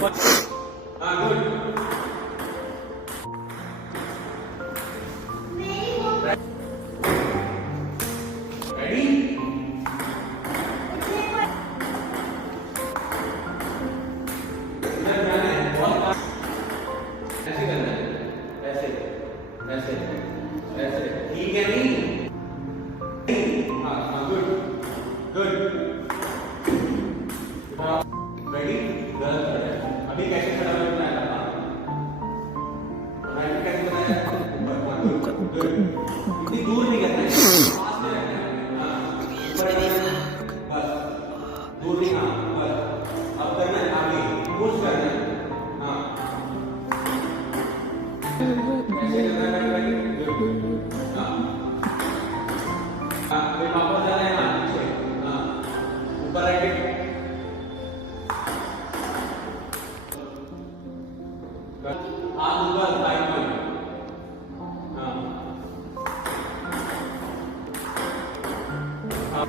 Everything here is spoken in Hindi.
ऊपर। हाँ गुड। रेडी। इधर ध्यान है, बहुत ऐसे करना है, ऐसे ऐसे ऐसे, ठीक है नहीं? हाँ हाँ गुड गुड। रेडी। गलत कर रहे हैं। अभी कैसे खड़ा होना है आपका? राइट कैसे बनाया है? गुड। इतनी दूर नहीं करना है, पास में रखना है। हाँ ऊपर रखना है, बस दूर नहीं। हाँ बस अब करना है आगे, पुश करना है। हाँ ऐसे करना है। गुड। हाँ हाँ फिर वापस जाना है। हाँ पीछे। हाँ ऊपर रखे। हाथ ऊपर साइड में। हाँ हाँ